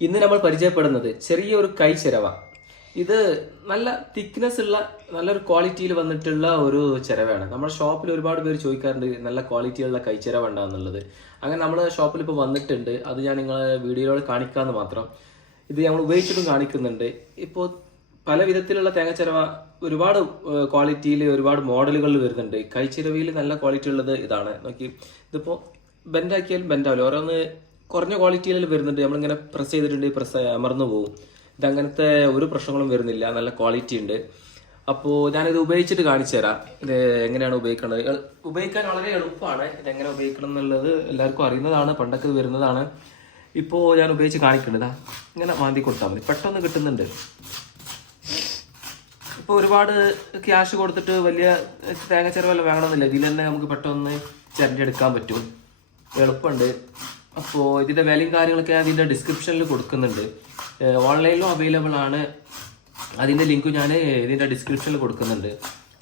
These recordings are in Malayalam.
ഇന്ന് നമ്മൾ പരിചയപ്പെടുന്നത് ചെറിയൊരു കൈച്ചിരവ. ഇത് നല്ല തിക്നെസ് ഉള്ള നല്ലൊരു ക്വാളിറ്റിയിൽ വന്നിട്ടുള്ള ഒരു ചിരവയാണ്. നമ്മുടെ ഷോപ്പിൽ ഒരുപാട് പേര് ചോദിക്കാറുണ്ട് നല്ല ക്വാളിറ്റിയുള്ള കൈച്ചിരവ ഉണ്ടാകുന്നുള്ളത്. അങ്ങനെ നമ്മുടെ ഷോപ്പിൽ ഇപ്പോൾ വന്നിട്ടുണ്ട്. അത് ഞാൻ നിങ്ങളെ വീഡിയോയിൽ കാണിക്കാമെന്ന് മാത്രം. ഇത് ഞങ്ങൾ ഉപയോഗിച്ചിട്ടും കാണിക്കുന്നുണ്ട്. ഇപ്പോൾ പല വിധത്തിലുള്ള തേങ്ങച്ചിരവ ഒരുപാട് ക്വാളിറ്റിയിൽ ഒരുപാട് മോഡലുകളിൽ വരുന്നുണ്ട്. കൈച്ചിരവയിൽ നല്ല ക്വാളിറ്റി ഉള്ളത് ഇതാണ്. നോക്കി, ഇതിപ്പോൾ ബെൻഡാക്കിയാലും ബെൻഡാവില്ല. ഓരോന്ന് കുറഞ്ഞ ക്വാളിറ്റിയിൽ വരുന്നുണ്ട്. നമ്മളിങ്ങനെ പ്രസ് ചെയ്തിട്ടുണ്ട്, പ്രസ് അമർന്നു പോകും. ഇതങ്ങനത്തെ ഒരു പ്രശ്നങ്ങളും വരുന്നില്ല, നല്ല ക്വാളിറ്റി ഉണ്ട്. അപ്പോൾ ഞാനിത് ഉപയോഗിച്ചിട്ട് കാണിച്ചു തരാം. ഇത് എങ്ങനെയാണ് ഉപയോഗിക്കേണ്ടത്. ഉപയോഗിക്കാൻ വളരെ എളുപ്പമാണ്. ഇതെങ്ങനെ ഉപയോഗിക്കണം എന്നുള്ളത് എല്ലാവർക്കും അറിയുന്നതാണ്, പണ്ടൊക്കെ ഇത് വരുന്നതാണ്. ഇപ്പോൾ ഞാൻ ഉപയോഗിച്ച് കാണിക്കേണ്ടതാ. ഇങ്ങനെ മാന്തി കൊടുത്താൽ മതി, പെട്ടെന്ന് കിട്ടുന്നുണ്ട്. ഇപ്പോൾ ഒരുപാട് ക്യാഷ് കൊടുത്തിട്ട് വലിയ തേങ്ങ ചിരവല്ല വേണമെന്നില്ല. ഇതിൽ തന്നെ നമുക്ക് പെട്ടെന്ന് ചിരണ്ടിയെടുക്കാൻ പറ്റും, എളുപ്പമുണ്ട്. അപ്പോൾ ഇതിൻ്റെ വിലയും കാര്യങ്ങളൊക്കെ ഞാൻ ഇതിൻ്റെ ഡിസ്ക്രിപ്ഷനിൽ കൊടുക്കുന്നുണ്ട്. ഓൺലൈനിലും അവൈലബിൾ ആണ്. അതിൻ്റെ ലിങ്ക് ഞാൻ ഇതിൻ്റെ ഡിസ്ക്രിപ്ഷനിൽ കൊടുക്കുന്നുണ്ട്.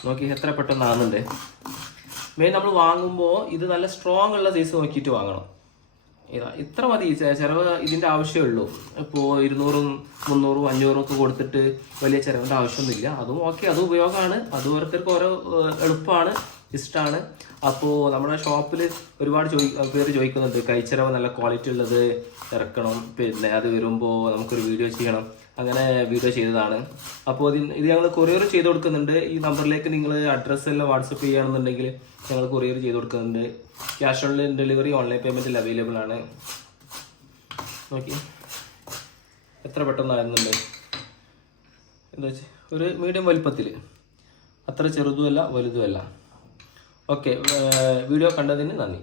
നോക്കി എത്ര പെട്ടെന്നാകുന്നുണ്ട്. മെയിൻ നമ്മൾ വാങ്ങുമ്പോൾ ഇത് നല്ല സ്ട്രോങ് ഉള്ള സൈസ് നോക്കിയിട്ട് വാങ്ങണം. ഇത്ര മതി ചിരവ്, ഇതിൻ്റെ ആവശ്യമേ. ഇപ്പോൾ 200, 300, 500 ഒക്കെ കൊടുത്തിട്ട് വലിയ ചിരവിൻ്റെ ആവശ്യമൊന്നുമില്ല. അതും ഓക്കെ, അതും ഉപയോഗമാണ്. അത് ഓരോരുത്തർക്ക് ഓരോ എളുപ്പമാണ്, ഇഷ്ടമാണ്. അപ്പോൾ നമ്മുടെ ഷോപ്പിൽ ഒരുപാട് പേര് ചോദിക്കുന്നുണ്ട് കൈച്ചിരവ നല്ല ക്വാളിറ്റി ഉള്ളത് ഇറക്കണം, പിന്നെ അത് വരുമ്പോൾ നമുക്കൊരു വീഡിയോ ചെയ്യണം. അങ്ങനെ വീഡിയോ ചെയ്തതാണ്. അപ്പോൾ ഇത് ഞങ്ങൾ കൊറിയർ ചെയ്ത് കൊടുക്കുന്നുണ്ട്. ഈ നമ്പറിലേക്ക് നിങ്ങൾ അഡ്രസ്സ് എല്ലാം വാട്സപ്പ് ചെയ്യുകയാണെന്നുണ്ടെങ്കിൽ ഞങ്ങൾ കൊറിയർ ചെയ്ത് കൊടുക്കുന്നുണ്ട്. ക്യാഷ് ഓൺ ഡെലിവറി, ഓൺലൈൻ പേയ്മെൻറ്റിൽ അവൈലബിൾ ആണ്. നോക്കി എത്ര പെട്ടെന്നായിരുന്നുണ്ട്. എന്താ വെച്ചാൽ ഒരു മീഡിയം വലിപ്പത്തിൽ, അത്ര ചെറുതുമല്ല വലുതുമല്ല. ഓക്കെ, വീഡിയോ കണ്ടതിന് നന്ദി.